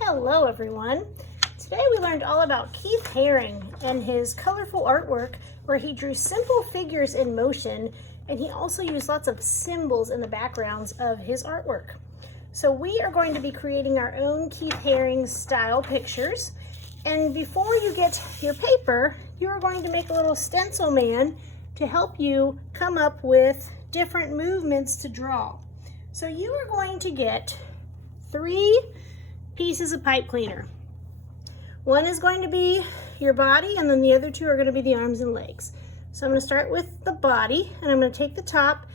Hello everyone. Today we learned all about Keith Haring and his colorful artwork where he drew simple figures in motion, and he also used lots of symbols in the backgrounds of his artwork. So we are going to be creating our own Keith Haring style pictures, and before you get your paper, you're going to make a little stencil man to help you come up with different movements to draw. So you are going to get 3 pieces of pipe cleaner. One is going to be your body, and then the other 2 are going to be the arms and legs. So I'm going to start with the body, and I'm going to take the top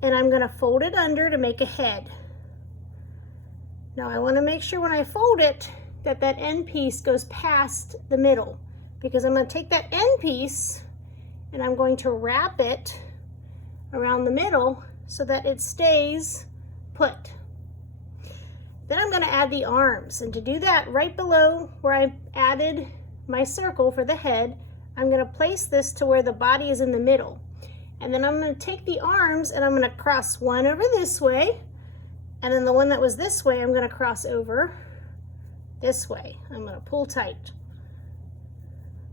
and I'm going to fold it under to make a head. Now I want to make sure when I fold it that that end piece goes past the middle, because I'm going to take that end piece and I'm going to wrap it around the middle so that it stays put. Then I'm going to add the arms, and to do that, right below where I added my circle for the head, I'm going to place this to where the body is in the middle. And then I'm going to take the arms and I'm going to cross one over this way, and then the one that was this way I'm going to cross over this way. I'm going to pull tight.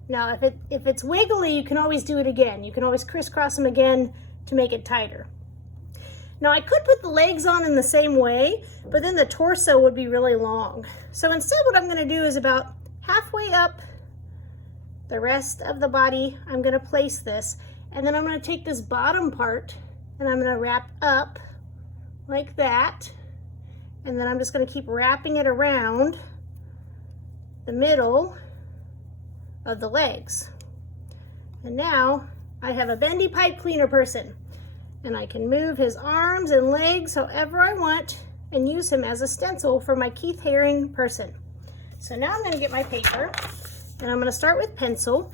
Now if it's wiggly, you can always do it again. You can always crisscross them again to make it tighter. Now I could put the legs on in the same way, but then the torso would be really long. So instead what I'm going to do is about halfway up the rest of the body, I'm going to place this, and then I'm going to take this bottom part and I'm going to wrap up like that, and then I'm just going to keep wrapping it around the middle of the legs. And now I have a bendy pipe cleaner person, and I can move his arms and legs however I want and use him as a stencil for my Keith Haring person. So now I'm going to get my paper, and I'm going to start with pencil,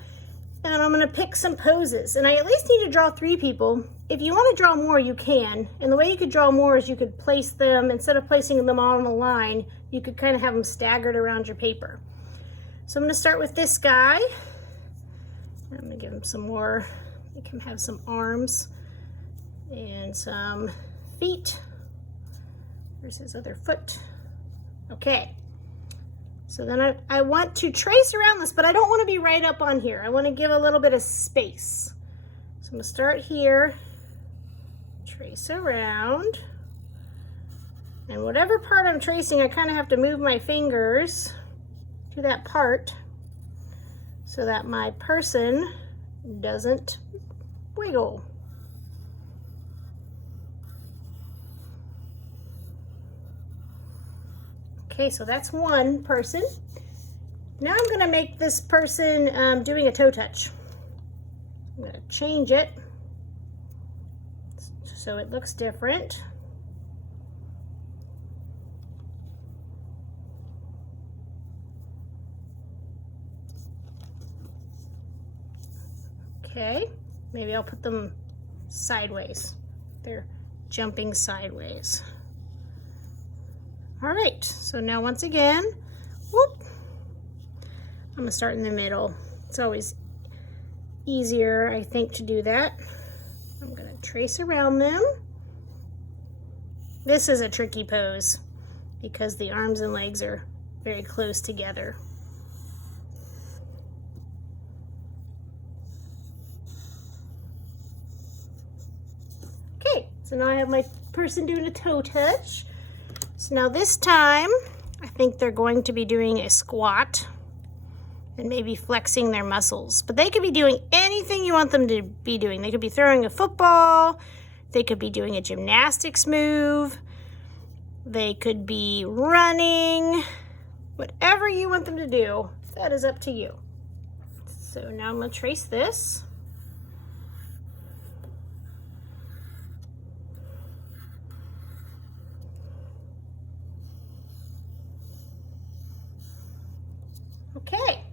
and I'm going to pick some poses. And I at least need to draw 3 people. If you want to draw more, you can. And the way you could draw more is you could place them, instead of placing them all on a line, you could kind of have them staggered around your paper. So I'm going to start with this guy. I'm going to give him some more, make him have some arms and some feet. Where's his other foot? Okay. So then I want to trace around this, but I don't want to be right up on here. I want to give a little bit of space. So I'm going to start here, trace around, and whatever part I'm tracing, I kind of have to move my fingers to that part so that my person doesn't wiggle. Okay, so that's one person. Now I'm going to make this person doing a toe touch. I'm going to change it so it looks different. Okay, maybe I'll put them sideways. They're jumping sideways. All right, so now once again, whoop, I'm gonna start in the middle. It's always easier, I think, to do that. I'm gonna trace around them. This is a tricky pose because the arms and legs are very close together. Okay, so now I have my person doing a toe touch. So now this time, I think they're going to be doing a squat and maybe flexing their muscles. But they could be doing anything you want them to be doing. They could be throwing a football. They could be doing a gymnastics move. They could be running. Whatever you want them to do, that is up to you. So now I'm going to trace this. Okay,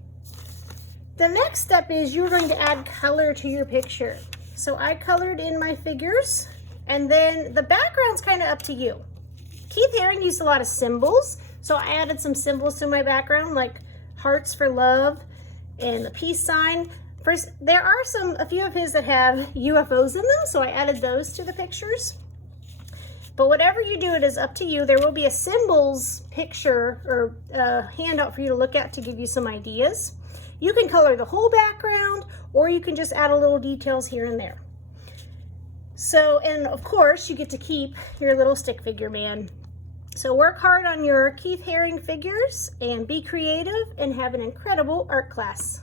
the next step is you're going to add color to your picture. So I colored in my figures, and then the background's kind of up to you. Keith Haring used a lot of symbols, so I added some symbols to my background, like hearts for love and the peace sign. First, there are a few of his that have UFOs in them, so I added those to the pictures. But whatever you do, it is up to you. There will be a symbols picture or handout for you to look at to give you some ideas. You can color the whole background, or you can just add a little details here and there. So, and of course, you get to keep your little stick figure man. So work hard on your Keith Haring figures and be creative and have an incredible art class.